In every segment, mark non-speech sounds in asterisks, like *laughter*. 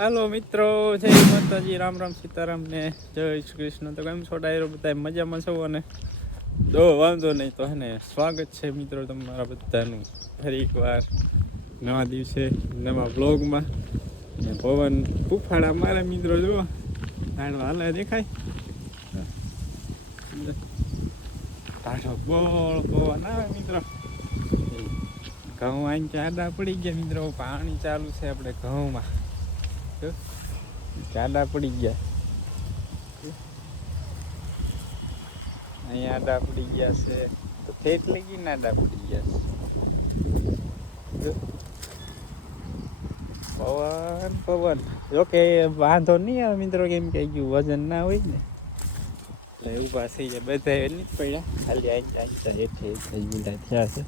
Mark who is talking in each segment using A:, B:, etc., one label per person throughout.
A: હાલો મિત્રો, જય માતાજી, રામ રામ સીતારામ ને જય શ્રી કૃષ્ણ. તો કેમ છો ડાયરો બધા મજામાં છો? અને તો વાંધો નહીં તો હેને, સ્વાગત છે મિત્રો તમારા બધાનું. ફરી એકવાર નવા દિવસે, નવા બ્લોગમાં ને પવન ફૂફાડા મારે મિત્રો જુઓ હાલો હાલે દેખાય? ટાઢો બોળ પવન આવે મિત્રો. ઘઉં આઈને ચાડા પડી ગયા મિત્રો, પાણી ચાલુ છે આપણે ઘઉંમાં. જો, ચાડા પડી ગયા. અહીંયા આડા પડી ગયા છે. તો ફેટ લગી આડા પડી ગયા છે. પવન પવન. જોકે વાંધો નહીં આવે મિત્રો કેમ કે ગયું વજન ના હોય ને. એટલે થઈ જાય બધા નહીં પડ્યા. ખાલી આઈ આઈ હેઠે થઈ ગયેલા થયા છે.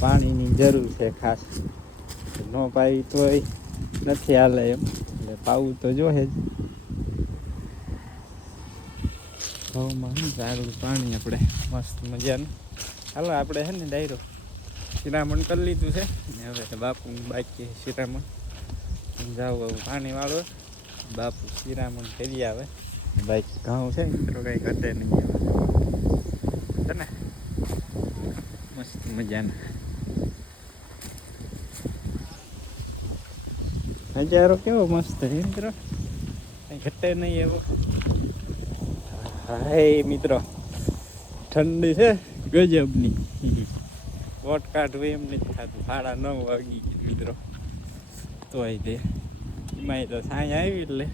A: પાણીની જરૂર છે ખાસ. ન પાવી તોય નથી હાલે એમ. એટલે પાવું તો જોહે જ. ઘઉંમાં સારું પાણી આપણે. મસ્ત મજાનું. હાલો આપણે છે ને ડાયરો શિરામણ કરી લીધું છે. ને હવે બાપુ બાકી શિરામણ. જાવ આવું પાણી વાળો બાપુ શિરામણ કરી આવે. બાકી ઘઉં છે મિત્રો કંઈ ઘટે નહીં. હવે છે મસ્ત મજાના. નજારો કેવો મસ્ત છે મિત્રો ઘટે નહીં એવો. હાય, મિત્રો. ઠંડી છે? ગજબની. વોટ કાઢવું એમ નથી થતું. સાડા નવ વાગી મિત્રો. તોય તે એમાંય તો સાંજ આવી એટલે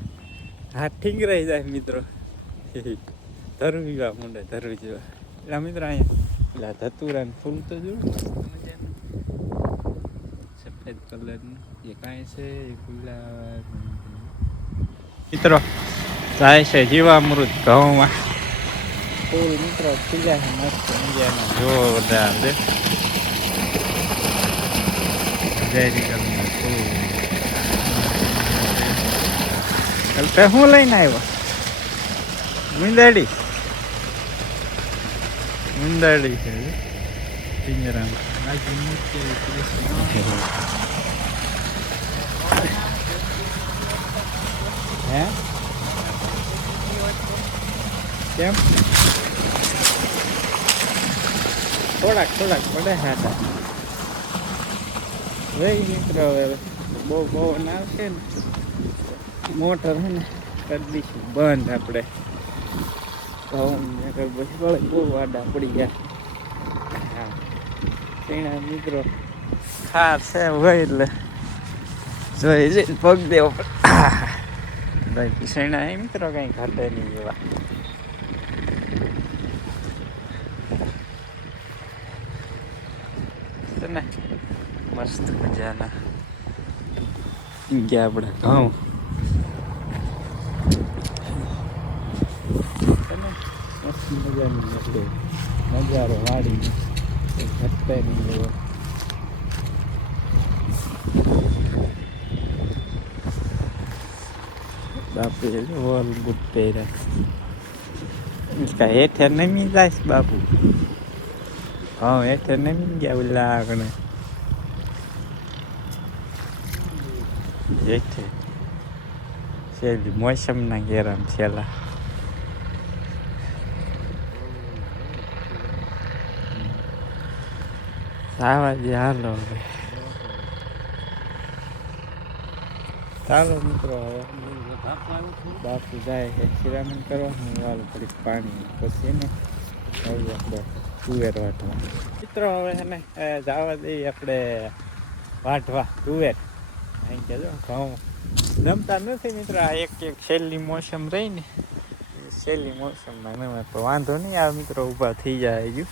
A: હાથ ઠીંગરાઈ જાય, મિત્રો. ધરવી વા મુંડે ધરવી જેવા એટલે મિત્રો, અહીંયા. પેલા ધતુરા ફૂલ તો જોયું. સફેદ કલરનું એ કાંઈ છે એ ગુલાબ મિત્રો જાય છે જીવામૃત ઘઉંમાં ફૂલ મિત્રો ખીલ્યા છે મસ્ત મજાના જોરદાર છે કલ્પે હું લઈને આવ્યો મુંદાડી મુંદાડી છે પિંજરામાં હે કેમ થોડાક થોડાક પડે હાટા વહી મિત્રો હવે બહુ બહુ આવશે ને મોટર છે ને કરી દઈશું બંધ આપણે ઘઉં પછી બહુ વાડા પડી ગયા હા તેના મિત્રો. ખાર છે હોય એટલે. જોઈ જઈને પગ દેવો ભાઈ શેણા એ મિત્રો કઈ ઘટે નહીં એવા. છે ને મસ્ત મજાના. ગયા આપણે ઘઉં. મસ્ત મજાની નજારો વાડીનો. બાપુ, વોલ બુટ પહેર્યા. હેઠે નમી જાય બાપુ. હા, હેઠે નમી ગયા ઓલા આગળ હેઠે. છેલ્લી મોસમના ઘેરામ છેલ્લા. આવા જે હાલો હવે ચાલો મિત્રો હવે બાપુ જાય છે શિરામણ કરવા હું વાલું થોડીક પાણી પછી ને હવે આપણે તુવેર વાટવા મિત્રો હવે છે ને જવા દઈએ આપણે વાટવા કુવેર અહીં કહેજો જો ઘઉં જમતા નથી મિત્રો આ એક એક છેલ્લી મોસમ રહી ને છેલ્લી મોસમમાં નમે તો વાંધો નહીં આ મિત્રો ઊભા થઈ જાય હજુ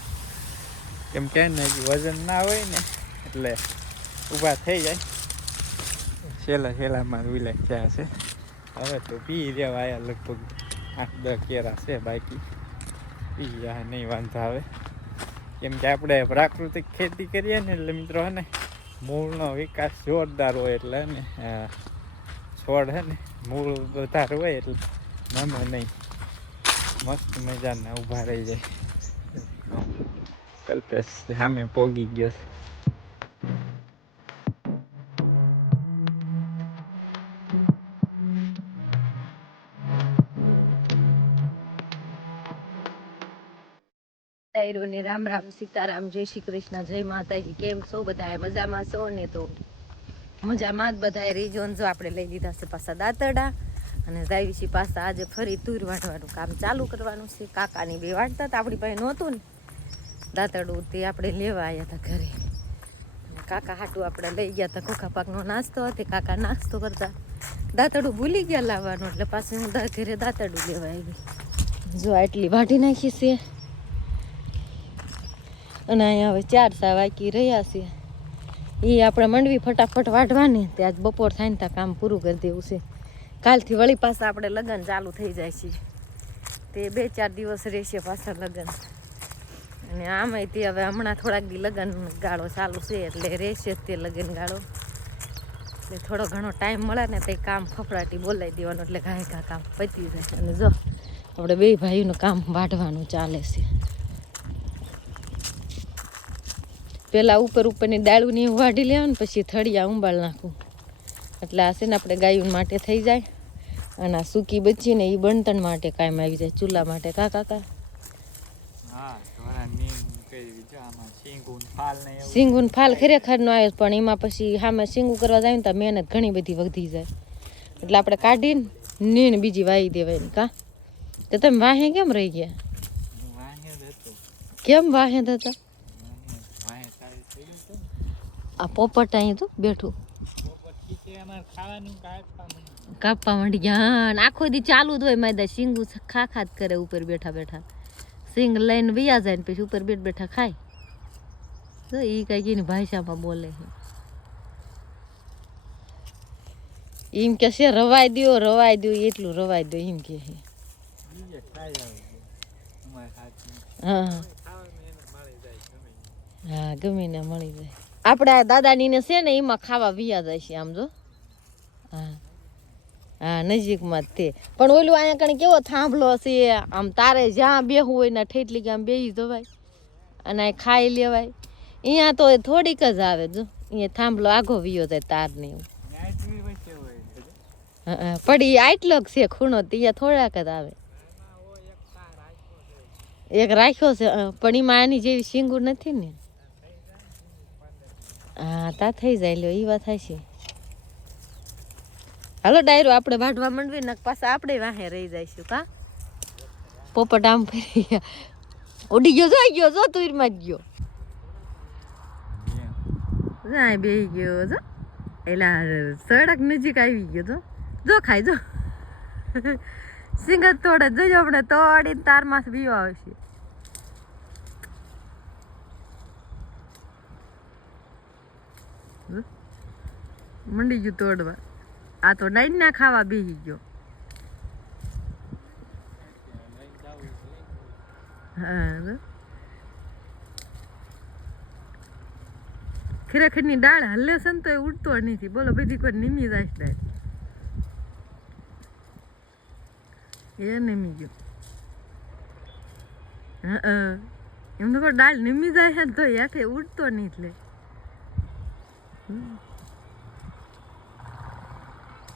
A: કેમ કે ને વજન ના હોય ને, એટલે ઊભા થઈ જાય. છેલ્લા છેલ્લામાં વિલાય થયા છે. હવે તો પી રહ્યા આયા લગભગ આઠ દસ કેરા છે બાકી. પી જાય નહીં, વાંધો આવે. કેમ કે આપણે પ્રાકૃતિક ખેતી કરીએ ને, એટલે મિત્રો ને, મૂળનો વિકાસ જોરદાર હોય એટલે ને છોડ હે ને, મૂળ વધારે હોય એટલે નમે નહીં. મસ્ત મજાના ઊભા રહી જાય. કલ્પેશ સામે પોગી ગયો છે
B: રામ રામ સીતારામ જય શ્રી કૃષ્ણ જય માતાજી કેમ છો બધા મજામાં છો ને તો મજામાં જ બધા રીજોન જો આપણે લઈ લીધા છે પાછા દાંતડા અને જાવી છે પાછા આજે ફરી તૂર વાટવાનું કામ ચાલુ કરવાનું છે કાકાની બે તો આપણી પાસે નહોતું ને દાંતરડું તે આપણે લેવા આવ્યા હતા ઘરે. કાકા હાટું આપણે લઈ ગયા હતા કોખા પાકનો નાસ્તો હતો, કાકા નાસ્તો કરતા. દાંતડું ભૂલી ગયા લાવવાનું, એટલે પાછું હું ઘરે દાંતરડું લેવા આવી. જો આટલી વાટી નાખી છે. અને અહીંયા હવે ચાર સા વાકી રહ્યા છે. એ આપણે મંડવી ફટાફટ વાઢવાની, તે આજ બપોર થાય ને ત્યાં કામ પૂરું કરી દેવું છે. કાલથી વળી પાછા આપણે લગ્ન ચાલુ થઈ જાય છે. તે બે ચાર દિવસ રહેશે પાછા લગ્ન. અને આમાંય તે હવે હમણાં થોડાક દી લગ્ન ગાળો ચાલુ છે એટલે રહેશે તે લગ્ન ગાળો. એટલે થોડો ઘણો ટાઈમ મળે ને તે કામ ફફડાટી બોલાવી દેવાનું એટલે ઘાય ઘા કામ પતી જાય. અને જો આપણે બે ભાઈઓનું કામ વાઢવાનું ચાલે છે. પેલા ઉપર ઉપરની દાળું ને એવું વાઢી લેવાનું, પછી થળિયા ઉંબાળ નાખું. એટલે આ છે ને આપણે ગાયું માટે થઈ જાય. અને આ સૂકી બચીને એ બણતણ માટે કાયમ આવી જાય. ચૂલા માટે. કા કાકા
A: હા થોડા નીમ કરી દીધું આમાં શીંગું ફાલ ને એવું
B: સિંગુન ફાલ ખરેખર નો આવ્યો પણ એમાં પછી સામે સિંગુ કરવા જાય ને તો મહેનત ઘણી બધી વધી જાય. એટલે આપણે કાઢીને નીણ બીજી વાવી દેવાની કા? તો તમે વાહે કેમ રહી ગયા? કેમ વાહે હતા?
A: હતું
B: આ પોપટ અહીં તો બેઠું.
A: કાપવા
B: માંડી ગયા. આખો દી ચાલુ જ હોય માયદા સિંગુ ખા ખા જ કરે ઉપર બેઠા બેઠા. સિંગ લઈને વિયા જાય ને પછી ઉપર બેઠ બેઠા ખાય. તો એ કઈ એની ભાષામાં બોલે એમ કે છે રવાય દ્યો રવાય દ્યો એટલું રવાય દ્યો એમ કે છે હા. હા ગમે ને મળી જાય આપણે દાદાની છે ને એમાં ખાવા વિયા જાય છે આમ જો હા હા નજીકમાં જ તે પણ ઓલું અહીંયા કણે કેવો થાંભલો છે આમ તારે જ્યાં બેહવું હોય ને ઠેટલી કે આમ બેહી જવાય અને ખાઈ લેવાય અહીંયા તો થોડીક જ આવે જો અહીંયા થાંભલો આઘો વિયો જાય તાર ને એવું. પડી આટલો છે ખૂણો ત્યાં થોડાક જ આવે
A: એક રાખ્યો છે.
B: પણ એમાં આની જેવી સિંગુર નથી ને હા, તા થઈ જાય, લ્યો એ વાત થાય છે હાલો, ડાયરો, આપણે વાઢવા માંડવી ને પાછા આપણે વાહે રહી જઈશું, કા પોપટ આમ ફરી ઉડી ગયો, જો ગયો, જો તુરમાં જ ગયો. જાય, બેહી ગયો જો. એલા, સડક નજીક આવી ગયો તો જો ખાઈ, જો. સિંગત તોડે, જોજો આપણે, તોડીને તારમાં બીવો આવશે. મંડી ગયું તોડવા. આ તો ડાઈન ના ખાવા બેહી ગયો. હા ખરેખરની દાળ હલે છે ને તો એ ઉડતો નથી બોલો, બધી કોઈ નીમી જાય દાળ. એ નીમી ગયો. હા એમને કોઈ દાળ નીમી જાય છે તો યાઠે ઉડતો નહીં હમ.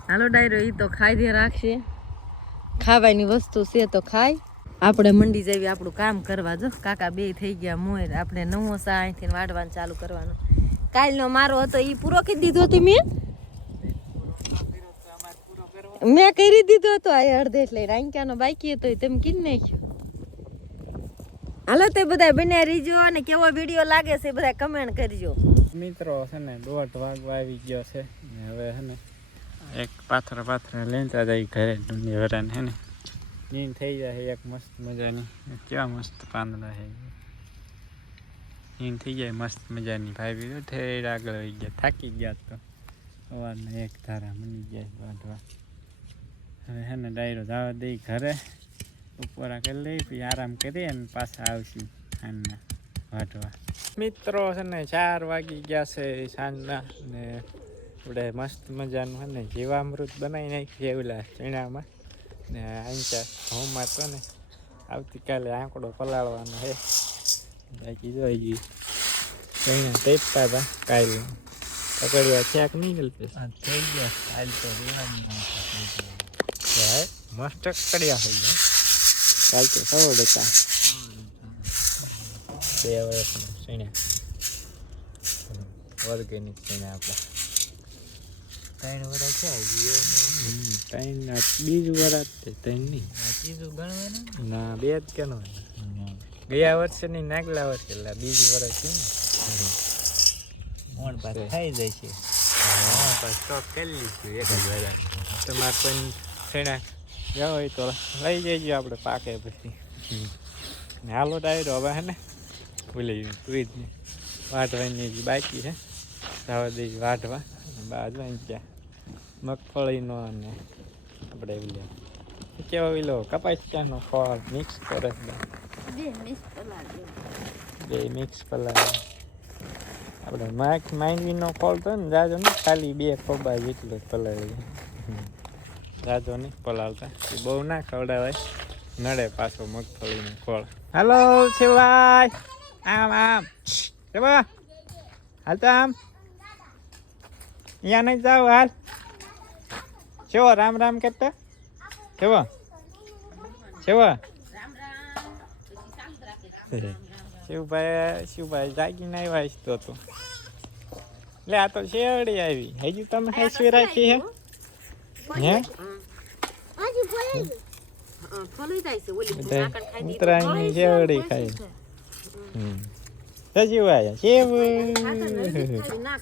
B: હાલો ડાયરો એ તો ખાઈ દે રાખશે. ખાવાની વસ્તુ છે તો ખાય. આપણે મંડી જવી આપણું કામ કરવા જો. કાકા બે થઈ ગયા મોર આપણે નવો સા અહીંથી વાઢવાનું ચાલુ કરવાનું. કાલનો મારો હતો એ પૂરો કરી દીધો હતો મેં? મેં કરી દીધો હતો, આ અડધે એટલે રાંક્યાનો બાકી હતો તેમ કીધ નાખ્યો. હાલો તે બધા બન્યા રહીજો અને કેવો વીડિયો લાગે છે બધા કમેન્ટ કરજો.
A: મિત્રો છે ને, દોઢ વાગવા આવી ગયો છે, ને હવે છે ને એક પાથર પાથર લેતા જાય ઘરે ડુંગી વરાને હે ને? નીંદ થઈ જાય, એક મસ્ત મજાની, કેવા મસ્ત પાંદડા છે. નીંદ થઈ જાય, મસ્ત મજાની ભાઈ બીજું ઠેર આગળ આવી ગયા, થાકી ગયા તો. સવારના એક ધારા મની ગયા વાંધવા હવે હે ને ડાયરો જવા દઈ ઘરે. ઉપરા કરી લઈ પછી આરામ કરી અને પાછા આવશું સાંજના વાઢવા. મિત્રો છે ને ચાર વાગી ગયા છે સાંજના ને આપણે મસ્ત મજાનું છે ને જીવામૃત બનાવી નાખીએ ઓલા ચણામાં. ને આંચા હોમમાં તો ને આવતીકાલે આંકડો પલાળવાનો છે. બાકી જોઈ ગઈ ચણા ટેપતા હતા કાલ પકડ્યા ક્યાંક નહીં ગલતે થઈ ગયા કાલ તો મસ્ત કડિયા થઈ ગયા કાલ તો સવડ હતા બે વર્ષનો સીણ્યા ઓર્ગેનિક સીણ્યા આપણા
C: ત્રણ વર્ષ છે
A: ત્રણ બીજું વરસ છે ત્રણ નહીં
C: આ ત્રીજું ગણવાનું
A: ના બે જ કેનો ગયા વર્ષની નાગલા વર્ષે એટલે બીજી વર્ષ છે ને.
C: મોણ પાસે થઈ જાય છે.
A: હા પણ સ્ટોક કરી લીધું એક જ વાર તમારે કોઈ ગયા હોય તો લઈ જજો આપણે પાકે પછી. હાલો ડાયરો હવે હે ને? ભૂલી ગયું તું જ વાટવાની બાકી છે. જવા દઈ વાટવા ત્યાં મગફળીનો અને આપણે ઓલો કેવો ઓલો કપાસિયાનો ફળ મિક્સ કરે બે મિક્સ પલાવ આપણે માખ માંડવીનો ખોળ તો ને, જાજો ને, ખાલી બે ખોબા જેટલો પલાવી જાજો નહીં પલાળતા. એ બહુ ના ખવડાવાય. નડે પાછો મગફળીનો કોળ હાલો શિવાય આમ આમ. શિવા, હાલ તો આમ. અહીંયા નહીં જાઓ હાલ. શિવો, રામ રામ કરતા. શિવો. શિવો શિવભાઈ શિવભાઈ જાગીને આવ્યા છે તો તું. લે આ તો શેરડી આવી. હજી તમે હાઈસવી રાખી હે? હે? બધા શેવડી હમ. શેવ
B: ના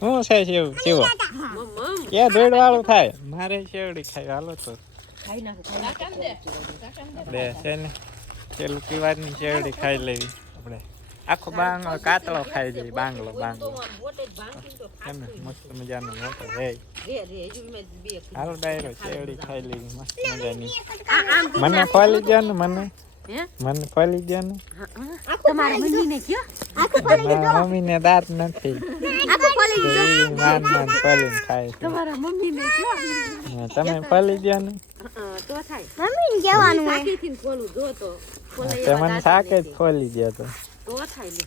A: શું છે શેવ?
B: મમ
A: ક્યાં દોડ વાળું થાય. મારે શેરડી ખાઈ. હાલો તો.
B: ખાઈ
A: બે છે ને. પેલું વાતની શેરડી ખાઈ લેવી. આપણે આખો બાંગલો કાતળો ખાઈ જઈએ. બાંગલો બાંગલો.
B: તો
A: ને, મસ્ત મજાનો મોટો રે હાલો, ડાયરો શેરડી ખાઈ લેવી. મસ્ત મજાની. મને ખોલી દો ને, મને. મને ફોલી દે ને.
B: તમારા મમ્મીને કયો?
A: મારા મમ્મીને દાંત નથી.
D: આખું ખોલી
A: દો માન માન ફોલીને ખાય
B: તમારા મમ્મી ને
A: કયો તમે ફોલી દે ને.
B: તો થાય.
D: મમ્મીને જવાનું હોય.
B: સાકીથી ખોલું જો તો. ખોલે
A: તે
B: એવા
A: મને
B: દાંત
A: જ ખોલી દે તો.
B: તો થાય લે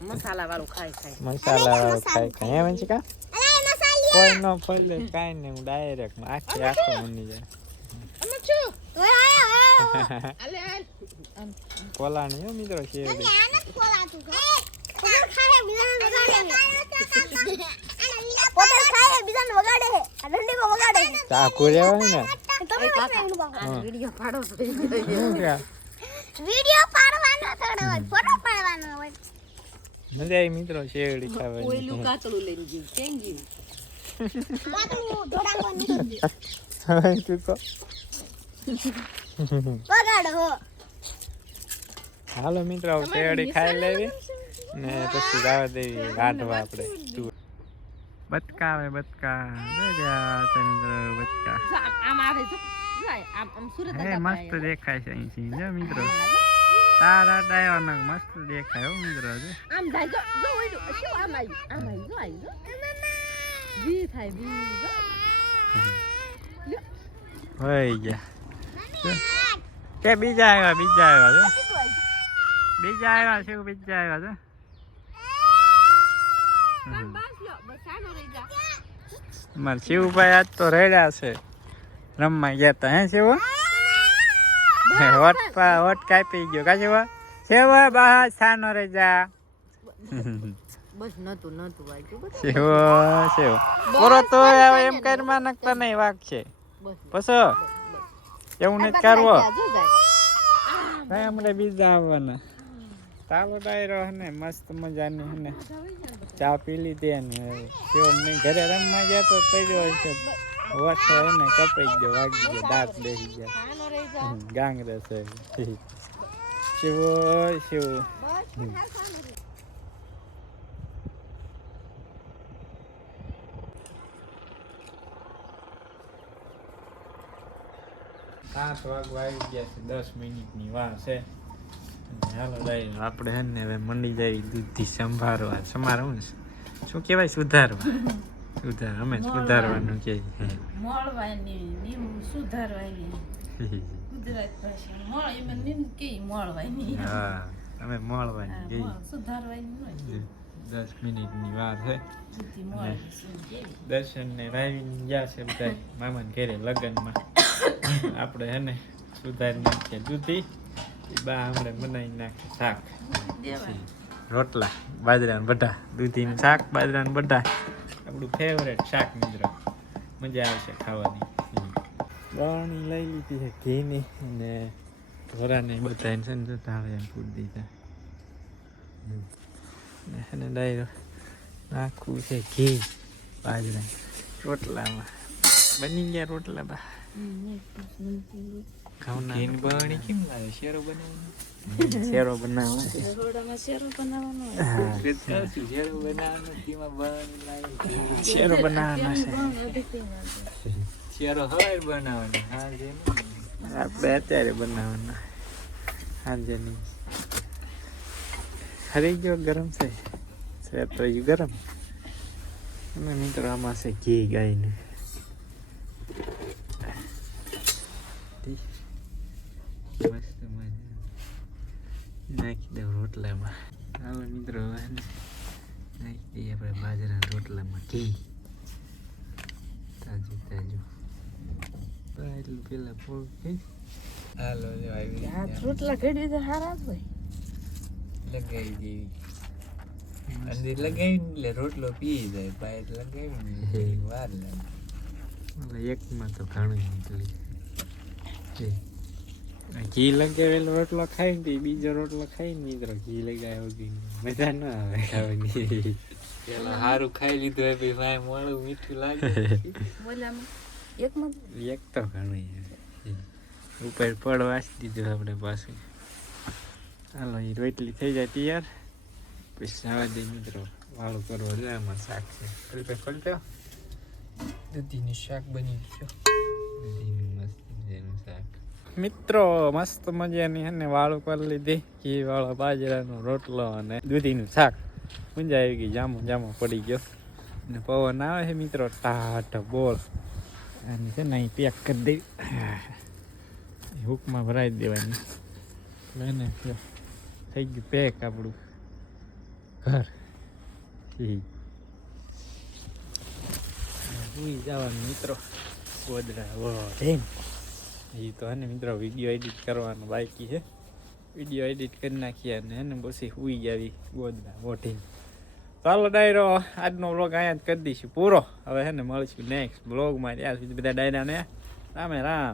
B: મસાલા વાળું ખાય ખાય
A: મસાલા વાળું ખાય ખાય એમ છે કા. કોઈ નો ફોલે કાંઈ નહીં હું ડાયરેક્ટ આખી આખો મની જાય.
D: અમે ઓય, ઓય.
A: પોલાણી હો મિત્રો
D: ખાય, બીજાને વગાડે. છે. પોતે ખાય, બીજાને વગાડે. છે. આ વગાડે છે.
A: ચાકુ રેવાય ને?
D: તમે નથી એનું બાપુ.
B: આ વીડિયો પાડો તો
A: કે?
D: પાડવાનો થોડો હોય ફોટો પાડવાનો હોય.
A: મજા આવી મિત્રો શેરડી
B: ઓઈલું
A: ખાવાની
B: કાતળું લઈને ગયું કેમ ગયું
A: હાલો મિત્રો શેરડી ખાઈ લેવી? ને પછી જવા દેવી ગાંઠવા આપણે તું. બચકા આવે
B: સુરત
A: હે મસ્ત દેખાય છે અહીંથી જો મિત્રો. તારા ડાયો મસ્ત દેખાય હો મિત્રો
B: આમ જાય જો આમ આમ બી થાય બી
A: હોય ગયા. કે બીજા આવ્યા બીજા આવ્યા જો બીજા આવ્યા શું બીજા આવ્યા જો મારે શિવભાઈ આજ તો રેડ્યા છે રમવા ગયા તા હે શિવ વટ વટ કાપી ગયો કા શિવ શિવ બહાર સાનો રે જા
B: બસ નતું નતું વાગ્યું બસ
A: શિવ શિવ. પૂરો તો એમ કરમાં નાખતા નહીં વાગશે છે.
B: બસ
A: એવું નથી કરવો. ભાઈ હમણાં બીજા આવવાના. ચાલો ડાયરો હને મસ્ત મજાની હને ચા પી લીધી ને હવે શિવ નહીં ઘરે રમવા ગયા તો પડ્યો હશે. વર્ષ એને કપાઈ ગયો વાગી ગયો દાંત બેસી ગયા. ગાંગરે છે. શિવ શિવ. સાત વાગવા આવી ગયા છે દસ મિનિટની વાર છે. ચાલો હાલો લઈ આપણે હે ને હવે મંડી જાય દૂધથી સંભાળવા સમારવું ને? શું કહેવાય? સુધારવા. સુધાર અમે સુધારવાનું કે.
E: મળવાની નીમ સુધારવાની. ગુજરાત ભાષા મળ એમાં નીમ કે મળવાની?
A: હા અમે મળવાની
E: કે. સુધારવાની.
A: દસ મિનિટની વાર છે. દર્શન ને રાવીને ગયા છે બધા મામાને ઘેરે લગ્નમાં. *coughs* આપણે હે ને સુધારી નાખીએ દૂધી. એ બા હમણાં બનાવી નાખે શાક. રોટલા બાજરા બધા. દૂધીનું શાક બાજરા બધા. આપણું ફેવરેટ શાક મિત્રો. મજા આવશે ખાવાની. ગળણી લઈ લીધી છે ઘીની અને ઘોરાને બધાને છે ને તાળે આવે દીધા હમ. ને એને ડાયરો નાખવું છે ઘી બાજરા. રોટલામાં. બની ગયા રોટલા બા. ઘઉંના
C: ઘીની બરણી કેમ લાવે શેરો બનાવવાનો
A: શેરો બનાવવા છે
E: રસોડામાં શેરો બનાવવાનો હોય.
A: હા,
C: એટલે જ કહું છું, શેરો બનાવવાનો તેમાં બરણી લાવી
A: શેરો બનાવવાનો છે
E: પણ અધિકમાં છે.
C: શેરો હવે બનાવવાનો હા જે
A: આપણે અત્યારે બનાવવાના સાંજે નહીં હરી ગયો ગરમ છે છે તો ઈ ગરમ અને મિત્રો આમાં છે ઘી ગાયને મસ્ત મજા નાખી દઉં રોટલામાં હાલો મિત્રો હવે નાખી દઈએ આપણે બાજરાના રોટલામાં ઘી તાજું તાજું એટલું પેલા પોળ થઈ
C: હાલો જો આવી
E: રોટલા ઘડી તો હારા ભાઈ
C: લગાવી દેવી અંદર લગાવીને એટલે રોટલો પી જાય પાય લગાવીને વાર લાગે
A: એકમાં તો ઘણું નીકળી જાય ઘી લગાવેલો રોટલો ખાઈ ને બીજો રોટલો ખાઈ ને મિત્રો ઘી લગાવ્યો ઘી મજા ન આવે ખાવાની.
C: પેલા સારું ખાઈ લીધું હોય ભાઈ ભાઈ મોડું મીઠું લાગે.
A: એક તો ઘણું. ઉપર પડ વાસી દીધું આપણે પાછું. હાલો એ રોટલી થઈ જાય તૈયાર. પછી જવા દે મિત્રો વાળું કરવો છે આમાં શાક છે. ખોલપે ખોલપે
C: દૂધીનું શાક બની ગયું.
A: દૂધીનું મસ્ત. મિત્રો, મસ્ત મજાની અને વાળું કરી લીધી. ઘી વાળો બાજરાનો રોટલો અને દૂધીનું શાક. મજા આવી ગઈ, જામો જામો પડી ગયો. અને પવન આવે છે મિત્રો ટાટ બોલ. અને છે ને અહીં પેક કરી દેવી હુકમાં ભરાઈ દેવાની. એને થઈ ગયું પેક આપણું. ઘર. જવાનું મિત્રો. ગોદરા વો એ તો હે ને મિત્રો વીડિયો એડિટ કરવાનો બાકી છે. વીડિયો એડિટ કરી નાખીએ અને એને પછી સુઈ જાવી ગોદડા વોઠીને ચાલો ડાયરો, આજનો બ્લોગ અહીંયા જ કરી દઈશું. પૂરો. હવે હે ને મળીશું નેક્સ્ટ બ્લોગમાં ત્યાં સુધી બધા ડાયરાને રામે રામ.